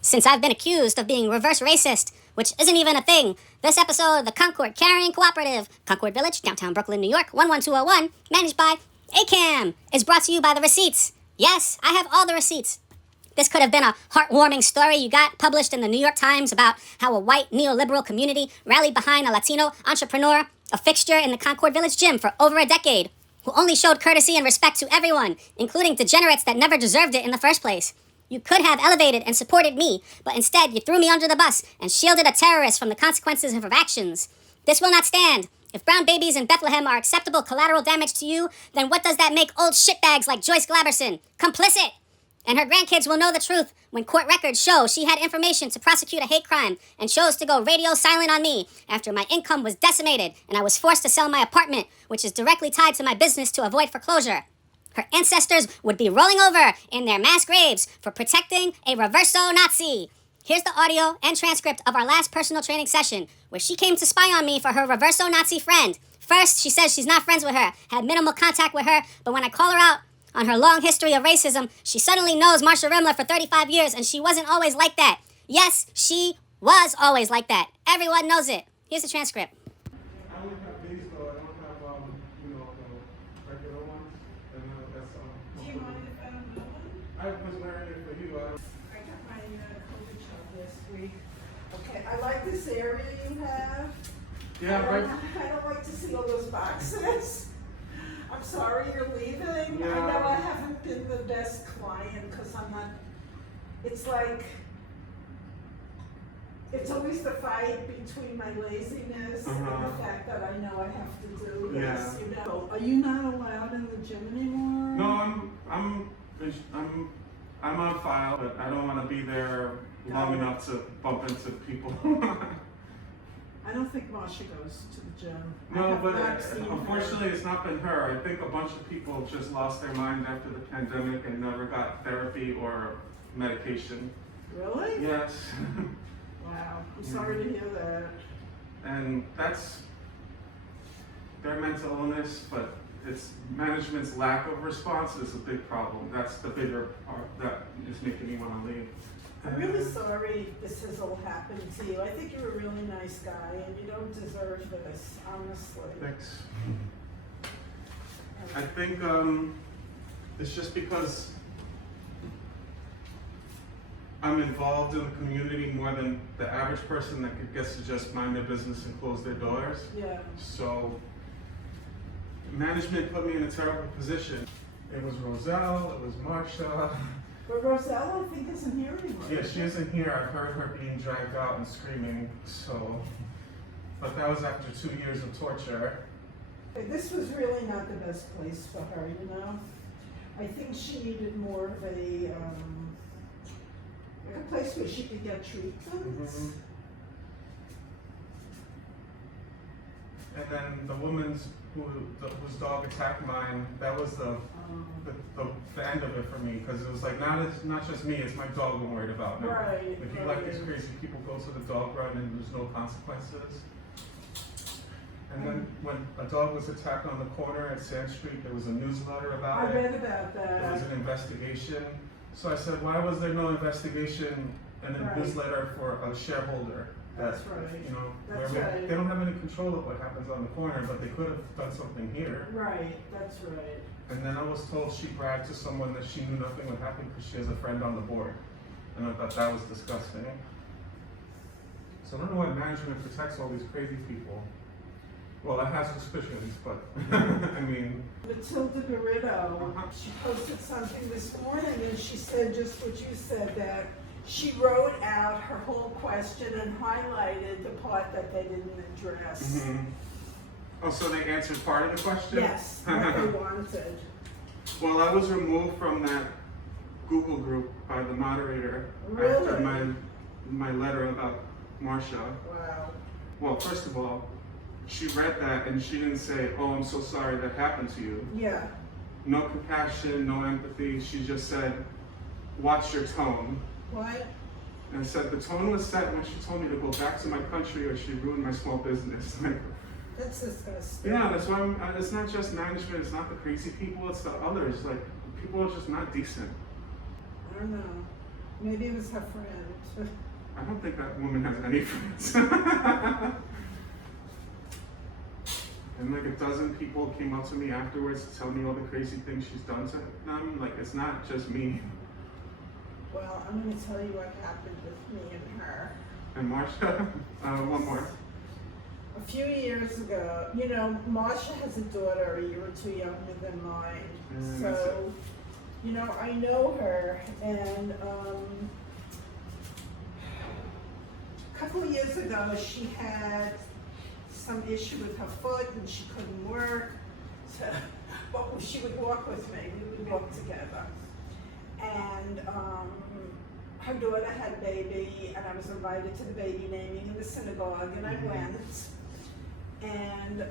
Since I've been accused of being reverse racist, which isn't even a thing, this episode of the Concord Carrying Cooperative, Concord Village, downtown Brooklyn, New York, 11201, managed by AKAM, is brought to you by the receipts. Yes, I have all the receipts. This could have been a heartwarming story you got published in the New York Times about how a white neoliberal community rallied behind a Latino entrepreneur, a fixture in the Concord Village gym for over a decade, who only showed courtesy and respect to everyone, including degenerates that never deserved it in the first place. You could have elevated and supported me, but instead you threw me under the bus and shielded a terrorist from the consequences of her actions. This will not stand. If brown babies in Bethlehem are acceptable collateral damage to you, then what does that make old shitbags like Joyce Glaberson complicit? And her grandkids will know the truth when court records show she had information to prosecute a hate crime and chose to go radio silent on me after my income was decimated and I was forced to sell my apartment, which is directly tied to my business, to avoid foreclosure. Her ancestors would be rolling over in their mass graves for protecting a reverso Nazi. Here's the audio and transcript of our last personal training session, where she came to spy on me for her reverso Nazi friend. First, she says she's not friends with her, had minimal contact with her, but when I call her out on her long history of racism, she suddenly knows Marsha Rimler for 35 years, and she wasn't always like that. Yes, she was always like that. Everyone knows it. Here's the transcript. I only have these though. I don't have, the regular ones. And that's Do you mind if I don't know one? I was wearing it for you. I got my COVID shot this week. Okay, I like this area you have. Yeah, right. I don't like to see all those boxes. I'm sorry you're leaving. Yeah. I know I haven't been the best client because I'm not, it's like, it's always the fight between my laziness and the fact that I know I have to do this, you know. Are you not allowed in the gym anymore? No, I'm on file, but I don't want to be there long enough to bump into people. I don't think Marsha goes to the gym. No, but unfortunately it's not been her. I think a bunch of people just lost their mind after the pandemic and never got therapy or medication. Really? Yes. Wow, I'm sorry to hear that. And that's their mental illness, but it's management's lack of response is a big problem. That's the bigger part that is making me want to leave. I'm really sorry this has all happened to you. I think you're a really nice guy and you don't deserve this, honestly. Thanks. I think it's just because I'm involved in the community more than the average person that gets to just mind their business and close their doors. Yeah. So management put me in a terrible position. It was Roselle, it was Marsha. But Rosella, I think, isn't here anymore. Yeah, she isn't here. I heard her being dragged out and screaming, so. But that was after 2 years of torture. This was really not the best place for her, you know? I think she needed more of a place where she could get treatment. And then the woman's whose dog attacked mine, that was the end of it for me, because it was like not just me, it's my dog I'm worried about now. Right. If you let these crazy people go to the dog run and there's no consequences. And then when a dog was attacked on the corner at Sand Street, there was a newsletter about I it. read about that. There was an investigation. So I said, why was there no investigation and a newsletter for a shareholder? That's right. You know, That's where right. they don't have any control of what happens on the corner, but they could have done something here. Right, that's right. And then I was told she bragged to someone that she knew nothing would happen because she has a friend on the board. And I thought that was disgusting. So I don't know why management protects all these crazy people. Well, I have suspicions, but I mean. Matilda Garrido, she posted something this morning and she said just what you said, that she wrote out her whole question and highlighted the part that they didn't address. Oh, so they answered part of the question? Yes, what they wanted. Well, I was removed from that Google group by the moderator Really? after my letter about Marsha. Wow. Well, first of all, she read that and she didn't say, oh, I'm so sorry that happened to you. Yeah. No compassion, no empathy. She just said, watch your tone. What? And said the tone was set when she told me to go back to my country or she'd ruin my small business. That's disgusting. Yeah, that's why it's not just management, it's not the crazy people, it's the others. Like, people are just not decent. I don't know. Maybe it was her friend. I don't think that woman has any friends. And like a dozen people came up to me afterwards to tell me all the crazy things she's done to them. Like, it's not just me. Well, I'm going to tell you what happened with me and her. And Marsha, one more. A few years ago, you know, Marsha has a daughter a year or two younger than mine. So, you know, I know her, and a couple of years ago, she had some issue with her foot and she couldn't work. So, but she would walk with me. We would walk together. And her daughter had a baby, and I was invited to the baby naming in the synagogue, and I went. And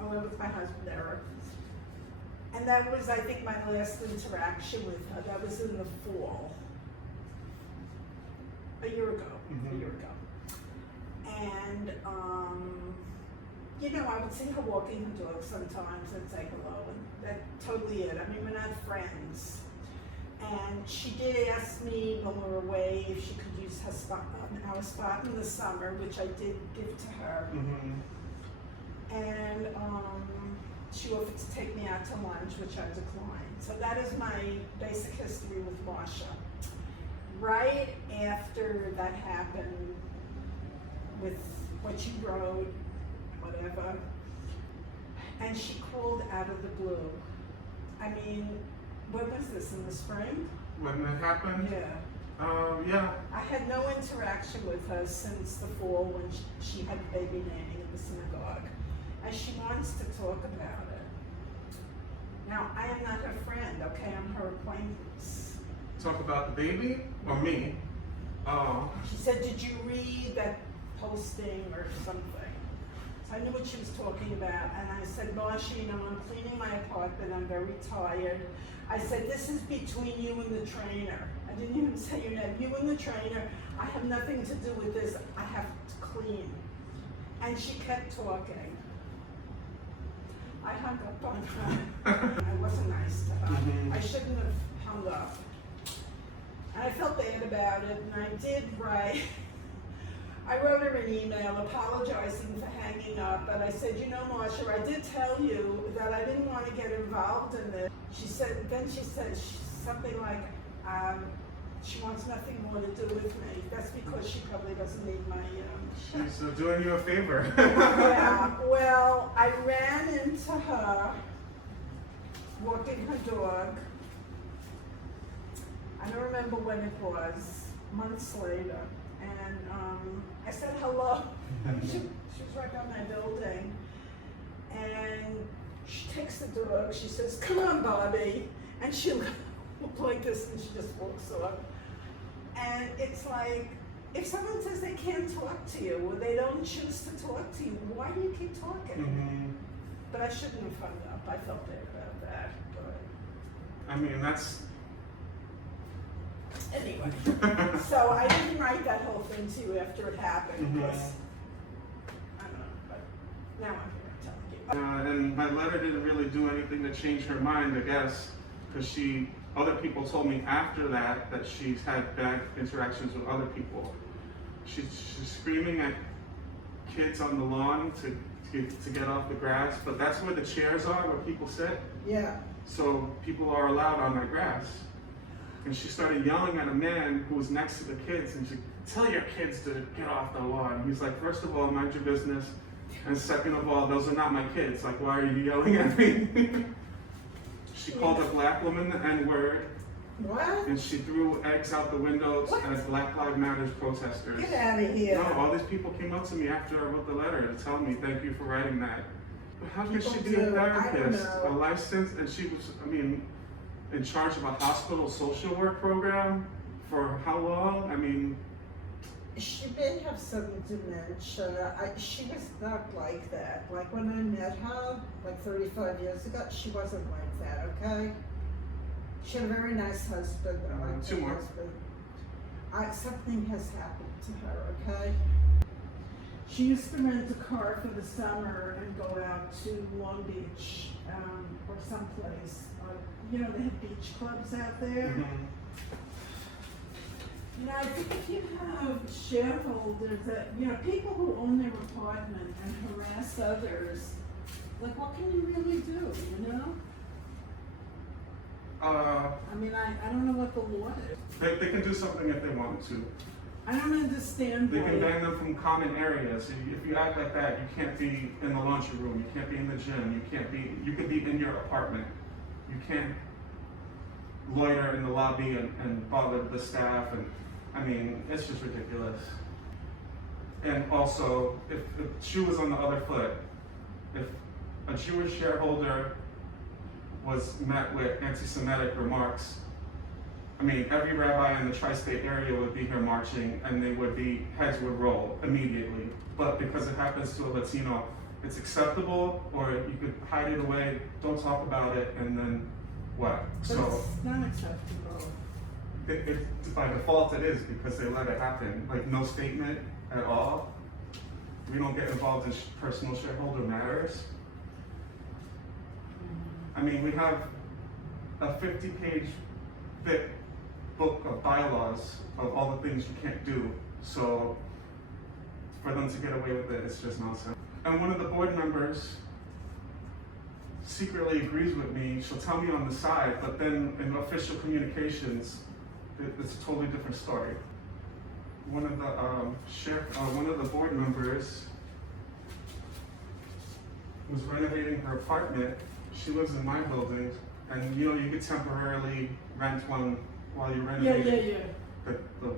I went with my husband, Eric. And that was, I think, my last interaction with her. That was in the fall. A year ago. And, you know, I would see her walking her dog sometimes and say hello, and that's totally it. I mean, we're not friends. And she did ask me when we were away if she could use her spot, our spot in the summer, which I did give to her. And she offered to take me out to lunch, which I declined. So that is my basic history with Marsha. Right after that happened, with what you wrote, whatever, and she called out of the blue. I mean, what was this, in the spring? When that happened? Yeah. Yeah. I had no interaction with her since the fall when she had baby naming in the synagogue. And she wants to talk about it. Now, I am not her friend, okay? I'm her acquaintance. Talk about the baby or me? Oh. She said, did you read that posting or something? So I knew what she was talking about, and I said, Marsha, you know, I'm cleaning my apartment, I'm very tired. I said, this is between you and the trainer. I didn't even say your name. You and the trainer, I have nothing to do with this. I have to clean. And she kept talking. I hung up on her. I wasn't nice to her. I shouldn't have hung up. And I felt bad about it, and I did write. I wrote her an email apologizing for hanging up, but I said, you know, Marsha, I did tell you that I didn't want to get involved in this. She said something like, she wants nothing more to do with me. That's because she probably doesn't need my, She's doing you a favor. Yeah, well, I ran into her walking her dog. I don't remember when it was, months later. And I said hello. She was right by my building. And she takes the dog, she says, come on, Bobby. And she looked like this and she just walks off. And it's like, if someone says they can't talk to you or they don't choose to talk to you, why do you keep talking? But I shouldn't have hung up. I felt bad about that. But I mean, that's... Anyway, so I didn't write that whole thing to you after it happened because, I don't know, but now I'm here telling you. And my letter didn't really do anything to change her mind, I guess, because other people told me after that she's had bad interactions with other people. She's screaming at kids on the lawn to get off the grass, but that's where the chairs are, where people sit. Yeah. So people are allowed on their grass. And she started yelling at a man who was next to the kids, and she tell your kids to get off the lawn. He's like, first of all, mind your business. And second of all, those are not my kids. Like, why are you yelling at me? She called a black woman the N-word. What? And she threw eggs out the windows as Black Lives Matter protesters. Get out of here. No, all these people came up to me after I wrote the letter to tell me, thank you for writing that. But how could she be a therapist, a licensed, and she was, in charge of a hospital social work program for how long? She may have some dementia. She was not like that. Like when I met her, like 35 years ago, she wasn't like that, okay? She had a very nice husband. Two more. Something has happened to her, okay? She used to rent a car for the summer and go out to Long Beach or someplace. They have beach clubs out there. You know, I think if you have shareholders that, you know, people who own their apartment and harass others, like, what can you really do, you know? I mean, I don't know what the law is. They can do something if they want to. I don't understand They why. can ban them from common areas. If you act like that, you can't be in the laundry room, you can't be in the gym, you could be in your apartment. You can't loiter in the lobby and bother the staff, and I mean, it's just ridiculous. And also, if the shoe was on the other foot, if a Jewish shareholder was met with anti-Semitic remarks, I mean, every rabbi in the tri-state area would be here marching, and heads would roll immediately. But because it happens to a Latino, it's acceptable, or you could hide it away, don't talk about it, and then what? But So it's not acceptable. by default it is, because they let it happen. Like, no statement at all. We don't get involved in personal shareholder matters. I mean, we have a 50-page thick book of bylaws of all the things you can't do. So for them to get away with it, it's just nonsense. And one of the board members secretly agrees with me. She'll tell me on the side, but then in official communications, it's a totally different story. One of the board members was renovating her apartment. She lives in my building, and you know, you could temporarily rent one while you're renovating. Yeah. The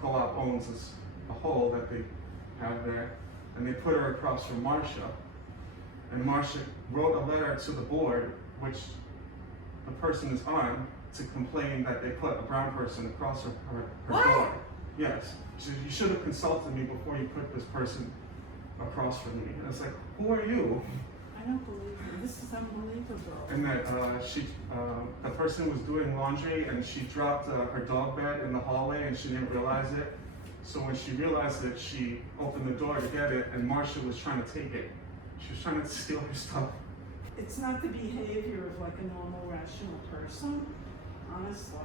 co-op owns a hole that they have there, and they put her across from Marcia. And Marcia wrote a letter to the board, which the person is on, to complain that they put a brown person across her door. Yes. She said, you should have consulted me before you put this person across from me. And it's like, who are you? I don't believe it. This is unbelievable. And that the person was doing laundry, and she dropped her dog bed in the hallway, and she didn't realize it. So when she realized it, she opened the door to get it, and Marcia was trying to take it. She was trying to steal her stuff. It's not the behavior of like a normal, rational person, honestly.